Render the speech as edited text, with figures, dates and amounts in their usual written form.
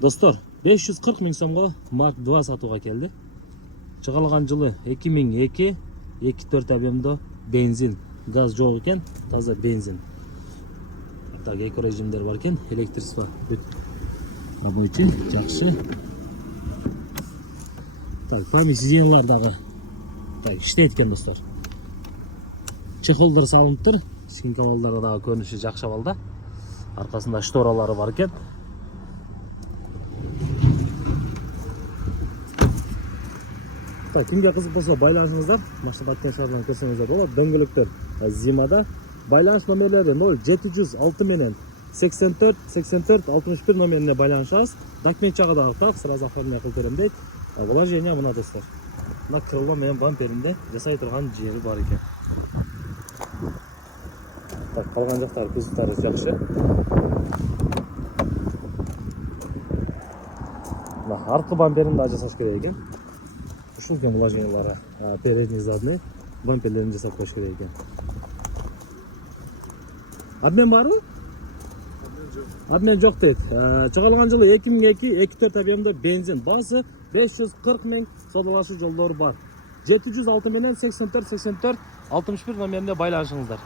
Достор, 540 миң сомго Mark 2 сатууга келди. Чыгарылган жылы 2002, 2.4 объемдо бензин, газ жок экен, таза бензин. Так, эко режимдер бар экен, электричество бүт рабочий, жакшы. Так, память сиденьялар дагы так иштейт экен, достор. Чехолдор салынып, кичинекей балдарга дагы көрүнүшү жакшы абалда. Аркасында шторалары бар экен. Так, кимге кызык болсо байланышыңыздар, машина баттеншалардан көрсөңүздөр болот. Дөңгөлөктөр зимада. Байланыш номерлери 0706 менен 84 64 61 номерине байланышабыз. Документ жагы дагы так, сразу оформление кылып берем дейт. Вложение мына, достор. Мына крыло менен бамперинде жасай турган жери бар экен. Так, калган жактары кузовтары жакшы. Мына аркы бамперин да жасаш керек экен. Ушул экен вложениялары. Передний, задний бамперлерин жасап коюш керек экен. Обмен барбы? Обмен жок дейт. Чыгарылган жылы 2002, 2.4 объемдо бензин. Басы 540 миң, содалашы жолдору бар. 706 менен 84 64 61 номерине байланышыңыздар.